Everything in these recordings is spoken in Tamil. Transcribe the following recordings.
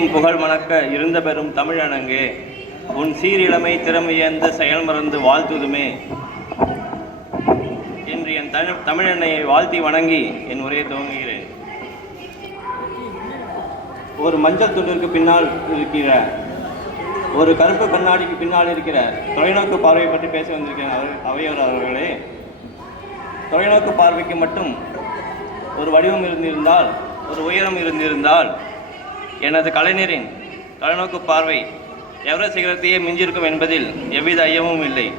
புகழ் மணக்க இருந்த பெரும் தமிழனங்கே. உன் சீரிழமை திறமையந்த செயல் மறந்து வாழ்த்துதுமே. என்று என் தமிழ் தமிழெண்ணையை வாழ்த்தி வணங்கி என் உரையை துவங்குகிறேன். ஒரு மஞ்சள் துண்டிற்கு பின்னால் இருக்கிற ஒரு கருப்பு கண்ணாடிக்கு பின்னால் இருக்கிற தொலைநோக்கு பார்வை பற்றி பேச வந்திருக்கிறேன் அவர் அவையோர் அவர்களே. தொலைநோக்கு பார்வைக்கு மட்டும் ஒரு வடிவம் இருந்திருந்தால் ஒரு உயரம் இருந்திருந்தால் எனது கலைஞரின் தொலைநோக்கு பார்வை எவரெஸ்ட் சிகரத்தையே மிஞ்சிருக்கும் என்பதில் எவ்வித ஐயமும் இல்லை.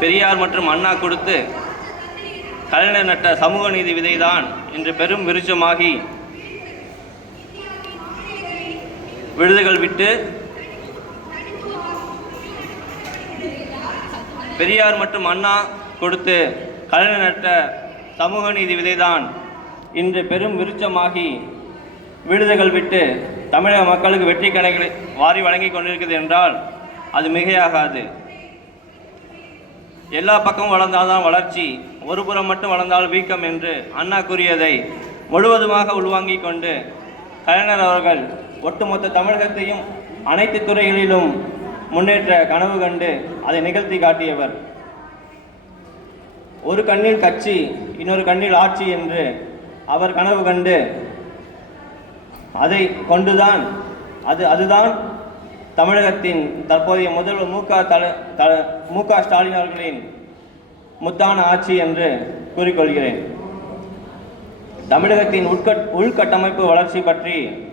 பெரியார் மற்றும் அண்ணா கொடுத்து கலைஞர் நட்ட சமூக நீதி விதைதான் இன்று பெரும் விருச்சமாகி விடுதுகள் விட்டு பெரியார் மற்றும் அண்ணா கொடுத்து கலைஞர் நட்ட சமூக நீதி விதைதான். இன்று பெரும் விருட்சமாகி விடுதல்கள் விட்டு தமிழக மக்களுக்கு வெற்றி கணக்கில் வாரி வழங்கி கொண்டிருக்கிறது என்றால் அது மிகையாகாது. எல்லா பக்கமும் வளர்ந்தால்தான் வளர்ச்சி ஒரு புறம் மட்டும் வளர்ந்தால் வீக்கம் என்று அண்ணா கூறியதை முழுவதுமாக உள்வாங்கிக் கொண்டு கலைஞர் அவர்கள் ஒட்டுமொத்த தமிழகத்தையும் அனைத்து துறைகளிலும் முன்னேற்ற கனவு கண்டு அதை நிகழ்த்தி காட்டியவர். ஒரு கண்ணில் கட்சி இன்னொரு கண்ணில் ஆட்சி என்று அவர் கனவு கண்டு அதை கொண்டுதான் அது அதுதான் தமிழகத்தின் தற்போதைய முதல்வர் மு க தல தல மு க ஸ்டாலின் அவர்களின் முத்தான ஆட்சி என்று கூறிக்கொள்கிறேன். தமிழகத்தின் உட்கட் உள்கட்டமைப்பு வளர்ச்சி பற்றி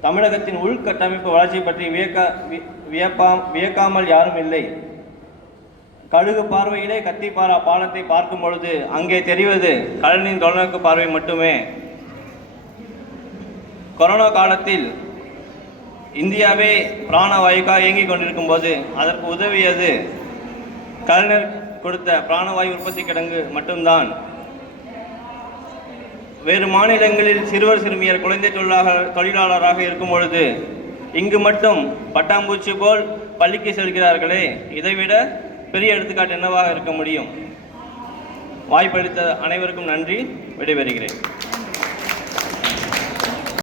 தமிழகத்தின் உள்கட்டமைப்பு வளர்ச்சி பற்றி வியக்க வி- வியப்பா வியக்காமல் யாரும் இல்லை. கழுகு பார்வையிலே கத்திப்பாரா பாலத்தை பார்க்கும் பொழுது அங்கே தெரிவது கடலின் தொலைநோக்கு பார்வை மட்டுமே. கொரோனா காலத்தில் இந்தியாவே பிராணவாயுக்காக இயங்கிக் கொண்டிருக்கும் போது அதற்கு உதவியது கலைஞர் கொடுத்த பிராணவாயு உற்பத்தி கிடங்கு மட்டும்தான். வேறு மாநிலங்களில் சிறுவர் சிறுமியர் குழந்தை தொழிலாளர் தொழிலாளராக இருக்கும் பொழுது இங்கு மட்டும் பட்டாம்பூச்சி போல் பள்ளிக்கு செல்கிறார்களே. இதைவிட பெரிய எடுத்துக்காட்டு என்னவாக இருக்க முடியும்? வாய்ப்பளித்த அனைவருக்கும் நன்றி. விடைபெறுகிறேன்.